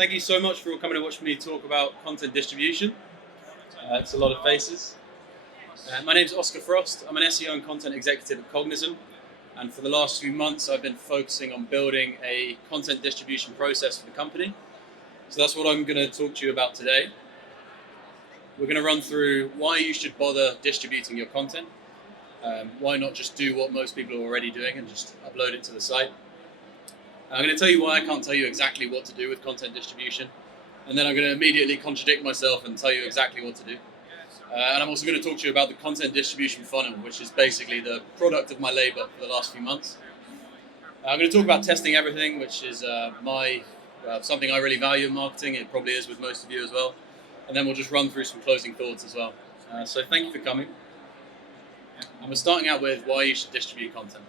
Thank you so much for coming to watch me talk about content distribution. It's a lot of faces. My name is Oscar Frost. I'm an SEO and content executive at Cognism, and for the last few months I've been focusing on building a content distribution process for the company. So that's what I'm going to talk to you about today. We're going to run through why you should bother distributing your content, why not just do what most people are already doing and just upload it to the site. I'm going to tell you why I can't tell you exactly what to do with content distribution, and then I'm going to immediately contradict myself and tell you exactly what to do. And I'm also going to talk to you about the content distribution funnel, which is basically the product of my labor for the last few months. I'm going to talk about testing everything, which is something I really value in marketing. It probably is with most of you as well. And then we'll just run through some closing thoughts as well. So thank you for coming. And we're starting out with why you should distribute content.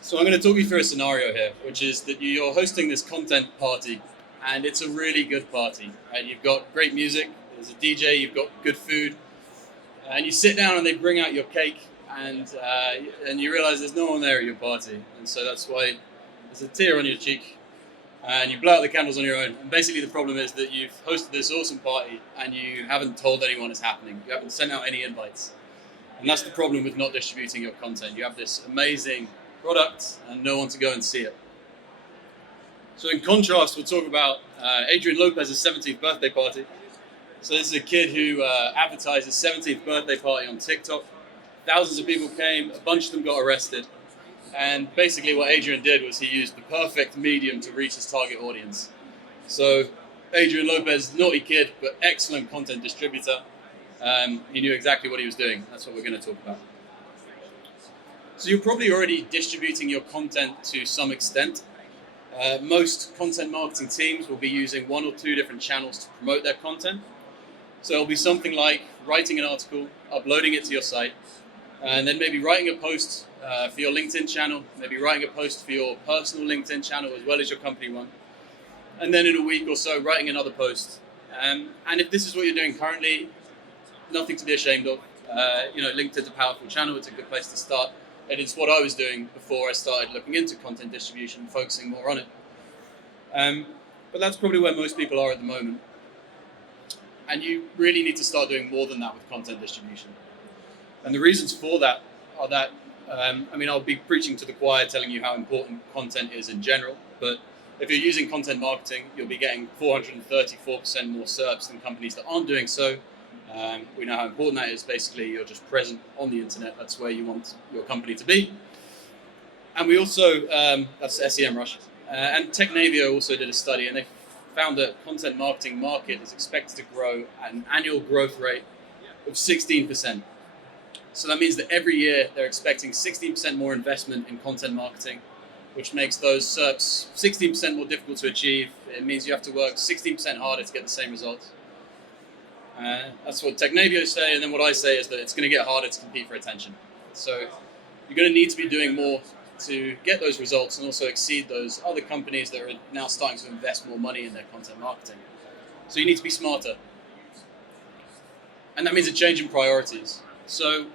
So I'm going to talk you through a scenario here, which is that you're hosting this content party, and it's a really good party. Right? You've got great music, there's a DJ, you've got good food, and you sit down and they bring out your cake, and you realize there's no one there at your party, and so that's why there's a tear on your cheek, and you blow out the candles on your own. And basically the problem is that you've hosted this awesome party and you haven't told anyone it's happening. You haven't sent out any invites, and that's the problem with not distributing your content. You have this amazing product and no one to go and see it. So in contrast, we'll talk about Adrian Lopez's 17th birthday party. So this is a kid who advertised his 17th birthday party on TikTok. Thousands of people came, a bunch of them got arrested. And basically what Adrian did was he used the perfect medium to reach his target audience. So Adrian Lopez, naughty kid, but excellent content distributor. He knew exactly what he was doing. That's what we're going to talk about. So you're probably already distributing your content to some extent. Most content marketing teams will be using one or two different channels to promote their content. So it'll be something like writing an article, uploading it to your site, and then maybe writing a post for your LinkedIn channel, maybe writing a post for your personal LinkedIn channel as well as your company one. And then in a week or so, writing another post. And if this is what you're doing currently, nothing to be ashamed of. LinkedIn's a powerful channel, it's a good place to start. And it's what I was doing before I started looking into content distribution and focusing more on it. But that's probably where most people are at the moment. And you really need to start doing more than that with content distribution. And the reasons for that are that, I'll be preaching to the choir telling you how important content is in general, but if you're using content marketing, you'll be getting 434% more SERPs than companies that aren't doing so. We know how important that is. Basically, you're just present on the internet. That's where you want your company to be. And we also, that's SEMrush. And Technavio also did a study, and they found that content marketing market is expected to grow at an annual growth rate of 16%. So that means that every year they're expecting 16% more investment in content marketing, which makes those SERPs 16% more difficult to achieve. It means you have to work 16% harder to get the same results. That's what Technavio say, and then what I say is that it's going to get harder to compete for attention. So you're going to need to be doing more to get those results and also exceed those other companies that are now starting to invest more money in their content marketing. So you need to be smarter. And that means a change in priorities. So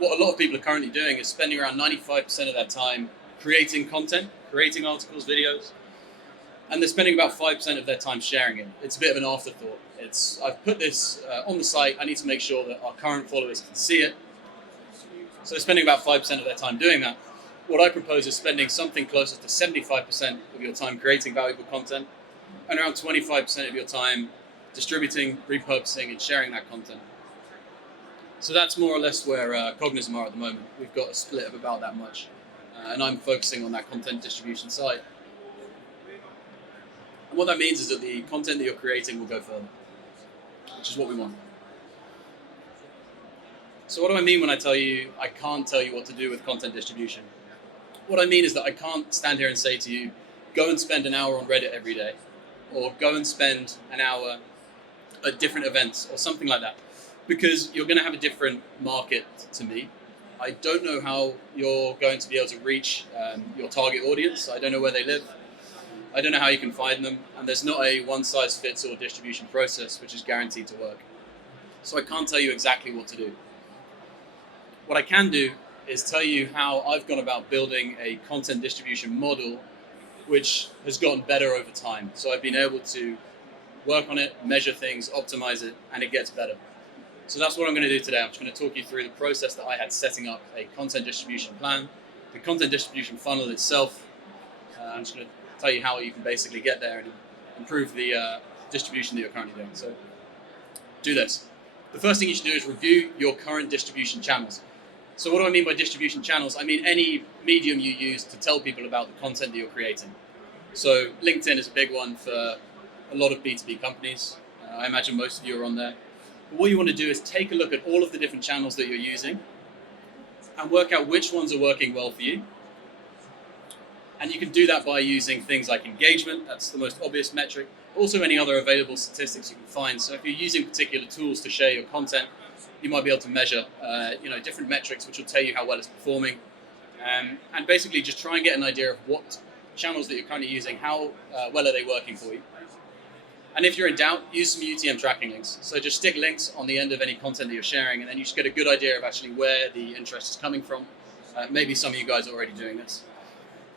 what a lot of people are currently doing is spending around 95% of their time creating content, creating articles, videos, and they're spending about 5% of their time sharing it. It's a bit of an afterthought. I've put this on the site. I need to make sure that our current followers can see it. So they're spending about 5% of their time doing that. What I propose is spending something closer to 75% of your time creating valuable content and around 25% of your time distributing, repurposing, and sharing that content. So that's more or less where Cognism are at the moment. We've got a split of about that much. And I'm focusing on that content distribution side. And what that means is that the content that you're creating will go further, which is what we want. So what do I mean when I tell you I can't tell you what to do with content distribution? What I mean is that I can't stand here and say to you, go and spend an hour on Reddit every day, or go and spend an hour at different events, or something like that, because you're going to have a different market to me. I don't know how you're going to be able to reach your target audience. I don't know where they live. I don't know how you can find them, and there's not a one-size-fits-all distribution process which is guaranteed to work. So I can't tell you exactly what to do. What I can do is tell you how I've gone about building a content distribution model which has gotten better over time. So I've been able to work on it, measure things, optimize it, and it gets better. So that's what I'm going to do today. I'm just going to talk you through the process that I had setting up a content distribution plan, the content distribution funnel itself. I'm just going to tell you how you can basically get there and improve the distribution that you're currently doing. So do this. The first thing you should do is review your current distribution channels. So what do I mean by distribution channels? I mean any medium you use to tell people about the content that you're creating. So LinkedIn is a big one for a lot of B2B companies. I imagine most of you are on there. But what you want to do is take a look at all of the different channels that you're using and work out which ones are working well for you. And you can do that by using things like engagement, that's the most obvious metric. Also any other available statistics you can find. So if you're using particular tools to share your content, you might be able to measure different metrics which will tell you how well it's performing. And basically just try and get an idea of what channels that you're currently using, how well are they working for you. And if you're in doubt, use some UTM tracking links. So just stick links on the end of any content that you're sharing, and then you should get a good idea of actually where the interest is coming from. Maybe some of you guys are already doing this.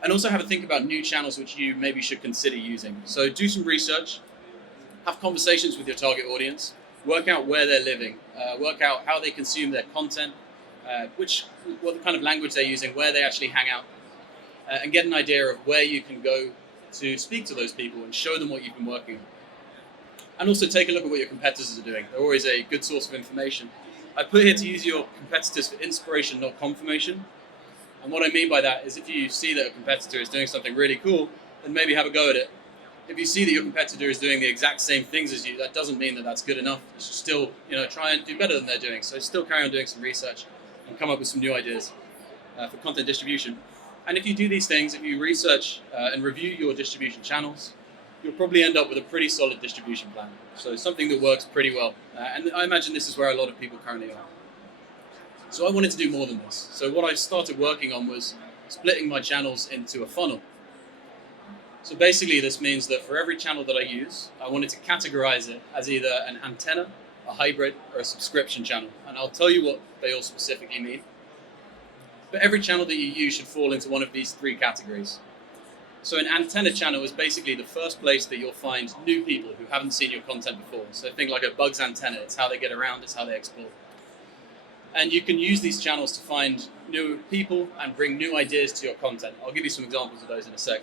And also have a think about new channels which you maybe should consider using. So do some research, have conversations with your target audience, work out where they're living, work out how they consume their content, what kind of language they're using, where they actually hang out, and get an idea of where you can go to speak to those people and show them what you've been working on. And also take a look at what your competitors are doing. They're always a good source of information. I put here to use your competitors for inspiration, not confirmation. And what I mean by that is if you see that a competitor is doing something really cool, then maybe have a go at it. If you see that your competitor is doing the exact same things as you, that doesn't mean that that's good enough. You should still, try and do better than they're doing. So still carry on doing some research and come up with some new ideas for content distribution. And if you do these things, if you research and review your distribution channels, you'll probably end up with a pretty solid distribution plan. So something that works pretty well. And I imagine this is where a lot of people currently are. So I wanted to do more than this. So what I started working on was splitting my channels into a funnel. So basically this means that for every channel that I use, I wanted to categorize it as either an antenna, a hybrid, or a subscription channel. And I'll tell you what they all specifically mean. But every channel that you use should fall into one of these three categories. So an antenna channel is basically the first place that you'll find new people who haven't seen your content before. So think like a bug's antenna. It's how they get around, it's how they explore. And you can use these channels to find new people and bring new ideas to your content. I'll give you some examples of those in a sec.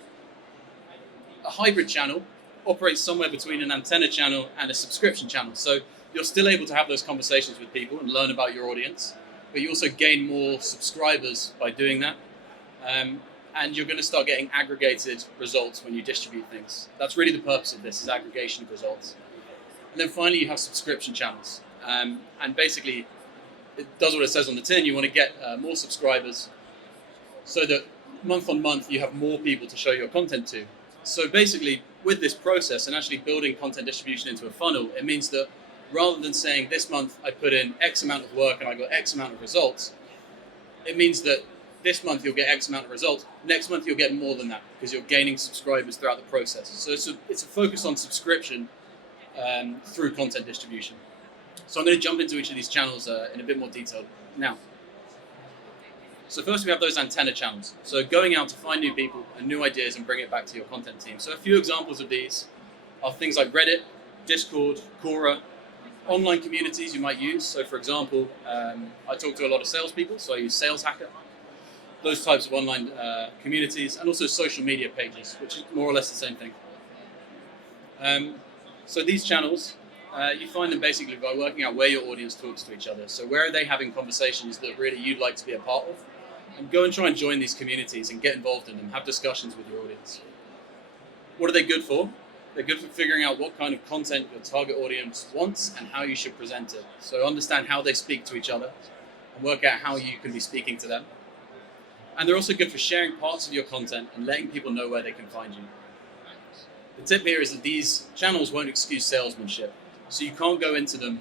A hybrid channel operates somewhere between an antenna channel and a subscription channel. So you're still able to have those conversations with people and learn about your audience, but you also gain more subscribers by doing that. And you're going to start getting aggregated results when you distribute things. That's really the purpose of this, is aggregation of results. And then finally, you have subscription channels. And basically, it does what it says on the tin. You want to get more subscribers so that month on month, you have more people to show your content to. So basically, with this process and actually building content distribution into a funnel, it means that rather than saying this month I put in X amount of work and I got X amount of results, it means that this month you'll get X amount of results, next month you'll get more than that because you're gaining subscribers throughout the process. So it's a focus on subscription through content distribution. So I'm going to jump into each of these channels in a bit more detail now. So first we have those antenna channels. So going out to find new people and new ideas and bring it back to your content team. So a few examples of these are things like Reddit, Discord, Quora, online communities you might use. So for example, I talk to a lot of salespeople, so I use Sales Hacker. Those types of online communities, and also social media pages, which is more or less the same thing. So these channels, you find them basically by working out where your audience talks to each other. So where are they having conversations that really you'd like to be a part of? And go and try and join these communities and get involved in them, have discussions with your audience. What are they good for? They're good for figuring out what kind of content your target audience wants and how you should present it. So understand how they speak to each other and work out how you can be speaking to them. And they're also good for sharing parts of your content and letting people know where they can find you. The tip here is that these channels won't excuse salesmanship. So you can't go into them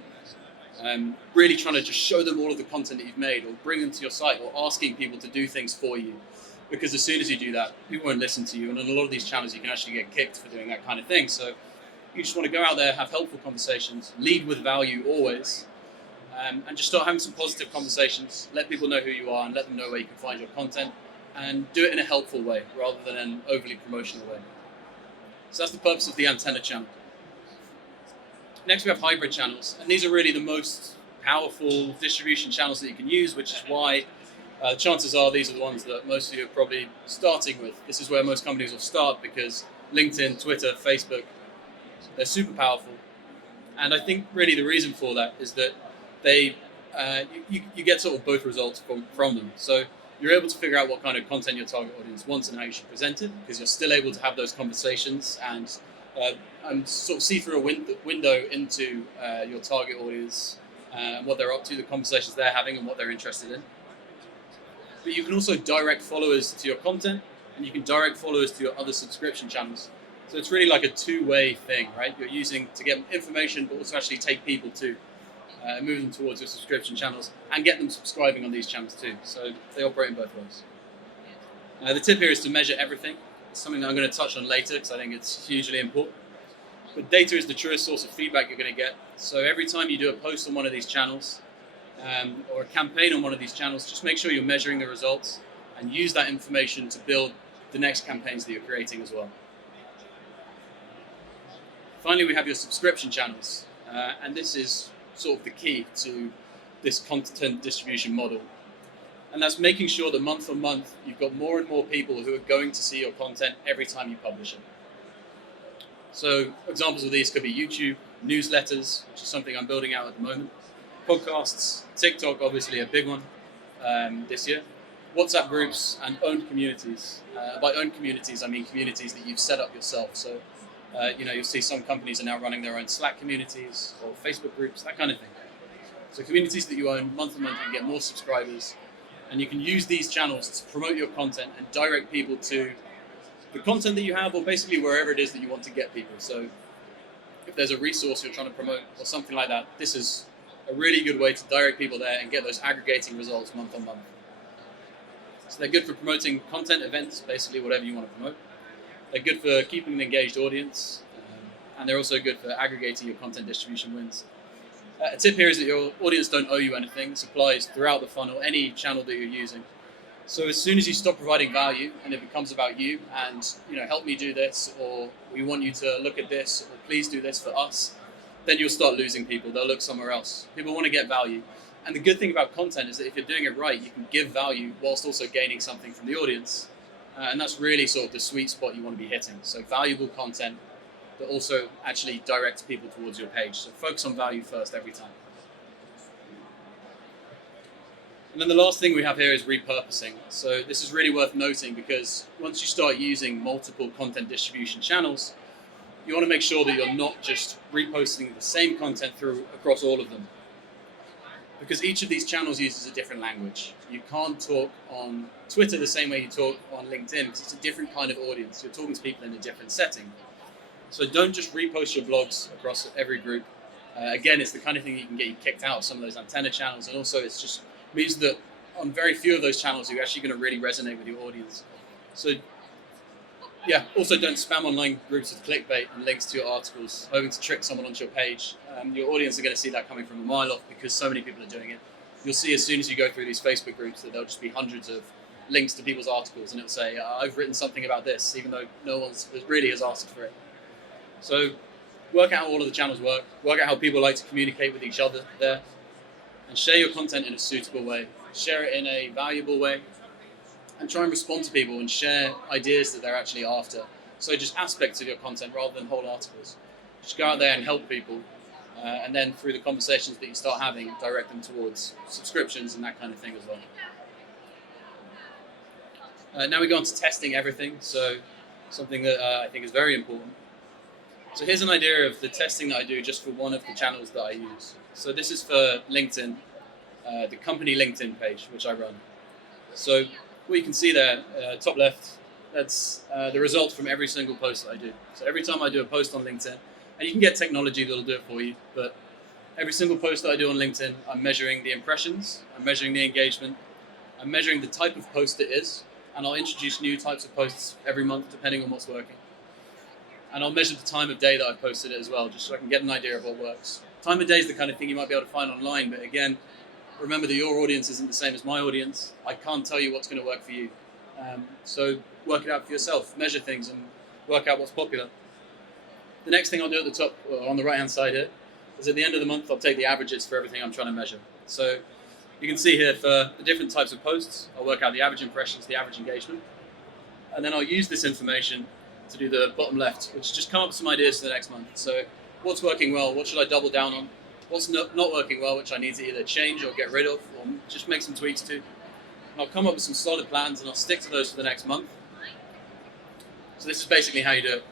really trying to just show them all of the content that you've made or bring them to your site or asking people to do things for you. Because as soon as you do that, people won't listen to you. And on a lot of these channels, you can actually get kicked for doing that kind of thing. So you just want to go out there, have helpful conversations, lead with value always, and just start having some positive conversations. Let people know who you are and let them know where you can find your content. and do it in a helpful way rather than an overly promotional way. So that's the purpose of the antenna channel. Next we have hybrid channels, and these are really the most powerful distribution channels that you can use, which is why chances are these are the ones that most of you are probably starting with. This is where most companies will start because LinkedIn, Twitter, Facebook, they're super powerful. And I think really the reason for that is that they you get sort of both results from them. So you're able to figure out what kind of content your target audience wants and how you should present it, because you're still able to have those conversations and sort of see through a window into your target audience, what they're up to, the conversations they're having and what they're interested in. But you can also direct followers to your content, and you can direct followers to your other subscription channels. So it's really like a two-way thing, right? You're using to get information, but also actually take people to move them towards your subscription channels and get them subscribing on these channels too. So they operate in both ways. The tip here is to measure everything. It's something that I'm going to touch on later because I think it's hugely important. But data is the truest source of feedback you're going to get. So every time you do a post on one of these channels or a campaign on one of these channels, just make sure you're measuring the results and use that information to build the next campaigns that you're creating as well. Finally, we have your subscription channels, and this is sort of the key to this content distribution model. And that's making sure that month on month, you've got more and more people who are going to see your content every time you publish it. So examples of these could be YouTube, newsletters, which is something I'm building out at the moment, podcasts, TikTok, obviously a big one this year, WhatsApp groups, and owned communities. By owned communities, I mean communities that you've set up yourself. So you'll see some companies are now running their own Slack communities or Facebook groups, that kind of thing. So communities that you own month to month, you can get more subscribers, and you can use these channels to promote your content and direct people to the content that you have, or basically wherever it is that you want to get people. So if there's a resource you're trying to promote or something like that, this is a really good way to direct people there and get those aggregating results month on month. So they're good for promoting content events, basically whatever you want to promote. They're good for keeping an engaged audience, and they're also good for aggregating your content distribution wins. A tip here is that your audience don't owe you anything. This applies throughout the funnel, any channel that you're using. So as soon as you stop providing value and it becomes about you and, help me do this, or we want you to look at this, or please do this for us, then you'll start losing people. They'll look somewhere else. People want to get value. And the good thing about content is that if you're doing it right, you can give value whilst also gaining something from the audience. And that's really sort of the sweet spot you want to be hitting. So valuable content that also actually directs people towards your page. So focus on value first every time. And then the last thing we have here is repurposing. So this is really worth noting because once you start using multiple content distribution channels, you want to make sure that you're not just reposting the same content across all of them. Because each of these channels uses a different language. You can't talk on Twitter the same way you talk on LinkedIn because it's a different kind of audience. You're talking to people in a different setting. So don't just repost your blogs across every group. Again, it's the kind of thing that can get you kicked out of some of those antenna channels, and also it's just means that on very few of those channels you're actually going to really resonate with your audience. So also don't spam online groups with clickbait and links to your articles, hoping to trick someone onto your page. Your audience are going to see that coming from a mile off because so many people are doing it. You'll see as soon as you go through these Facebook groups that there'll just be hundreds of links to people's articles, and it'll say, I've written something about this, even though no one really has asked for it. So work out how all of the channels work out how people like to communicate with each other there, and share your content in a suitable way. Share it in a valuable way, and try and respond to people and share ideas that they're actually after. So just aspects of your content rather than whole articles. Just go out there and help people, and then through the conversations that you start having, direct them towards subscriptions and that kind of thing as well. Now we go on to testing everything, so something that I think is very important. So here's an idea of the testing that I do just for one of the channels that I use. So this is for LinkedIn, the company LinkedIn page, which I run. So what you can see there, top left, that's the results from every single post that I do. So every time I do a post on LinkedIn, and you can get technology that'll do it for you, but every single post that I do on LinkedIn, I'm measuring the impressions, I'm measuring the engagement, I'm measuring the type of post it is, and I'll introduce new types of posts every month depending on what's working. And I'll measure the time of day that I've posted it as well, just so I can get an idea of what works. Time of day is the kind of thing you might be able to find online, but again, remember that your audience isn't the same as my audience. I can't tell you what's going to work for you. So work it out for yourself, measure things, and work out what's popular. The next thing I'll do at the top, on the right-hand side here, is at the end of the month, I'll take the averages for everything I'm trying to measure. So you can see here for the different types of posts, I'll work out the average impressions, the average engagement, and then I'll use this information to do the bottom left, which just come up with some ideas for the next month. So what's working well, what should I double down on, what's not working well, which I need to either change or get rid of, or just make some tweaks to. And I'll come up with some solid plans and I'll stick to those for the next month. So this is basically how you do it.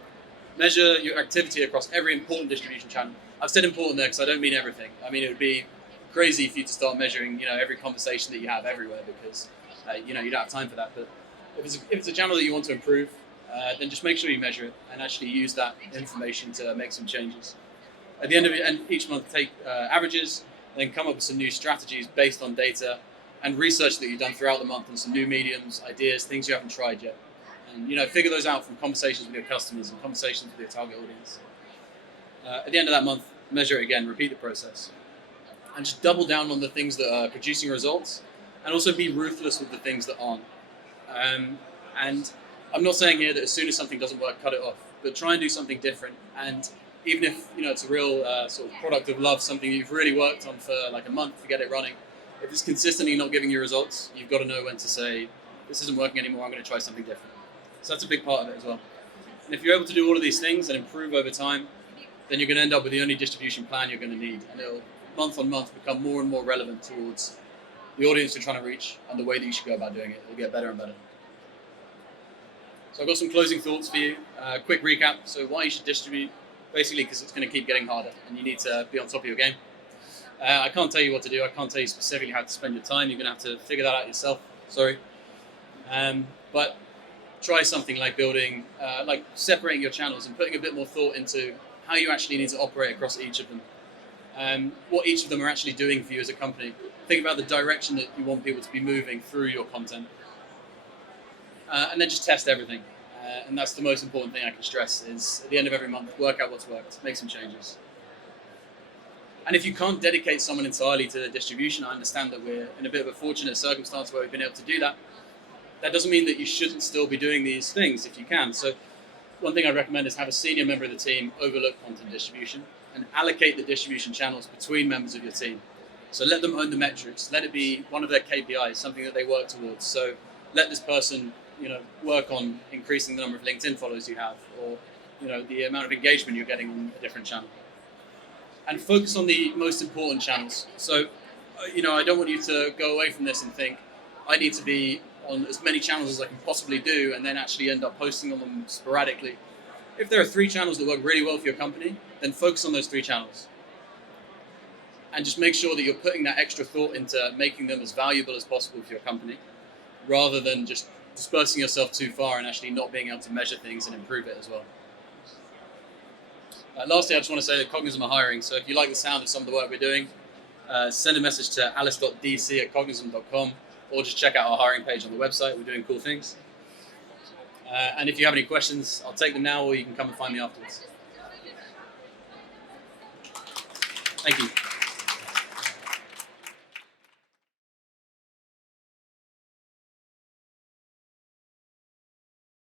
Measure your activity across every important distribution channel. I've said important there because I don't mean everything. I mean, it would be crazy for you to start measuring, every conversation that you have everywhere, because you don't have time for that. But if it's a channel that you want to improve, then just make sure you measure it and actually use that information to make some changes. At the end of it, and each month, take averages, then come up with some new strategies based on data and research that you've done throughout the month, and some new mediums, ideas, things you haven't tried yet. And figure those out from conversations with your customers and conversations with your target audience. At the end of that month, measure it again, repeat the process. And just double down on the things that are producing results, and also be ruthless with the things that aren't. And I'm not saying here that as soon as something doesn't work, cut it off, but try and do something different. And even if it's a real sort of product of love, something you've really worked on for like a month to get it running, if it's consistently not giving you results, you've got to know when to say, this isn't working anymore, I'm going to try something different. So that's a big part of it as well. And if you're able to do all of these things and improve over time, then you're going to end up with the only distribution plan you're going to need. And it'll, month on month, become more and more relevant towards the audience you're trying to reach and the way that you should go about doing it. It'll get better and better. So I've got some closing thoughts for you. Quick recap. So why you should distribute, basically because it's going to keep getting harder and you need to be on top of your game. I can't tell you what to do. I can't tell you specifically how to spend your time. You're going to have to figure that out yourself. Sorry. But try something like building, like separating your channels and putting a bit more thought into how you actually need to operate across each of them. What each of them are actually doing for you as a company. Think about the direction that you want people to be moving through your content. And then just test everything. And that's the most important thing I can stress is at the end of every month, work out what's worked, make some changes. And if you can't dedicate someone entirely to the distribution, I understand that we're in a bit of a fortunate circumstance where we've been able to do that. That doesn't mean that you shouldn't still be doing these things if you can. So one thing I recommend is have a senior member of the team overlook content distribution and allocate the distribution channels between members of your team. So let them own the metrics. Let it be one of their KPIs, something that they work towards. So let this person, work on increasing the number of LinkedIn followers you have, or the amount of engagement you're getting on a different channel. And focus on the most important channels. So, I don't want you to go away from this and think, I need to be on as many channels as I can possibly do and then actually end up posting on them sporadically. If there are 3 channels that work really well for your company, then focus on those 3 channels. And just make sure that you're putting that extra thought into making them as valuable as possible for your company, rather than just dispersing yourself too far and actually not being able to measure things and improve it as well. Lastly, I just want to say that Cognism are hiring, so if you like the sound of some of the work we're doing, send a message to alice.dc@cognism.com, or just check out our hiring page on the website. We're doing cool things. And if you have any questions, I'll take them now, or you can come and find me afterwards. Thank you.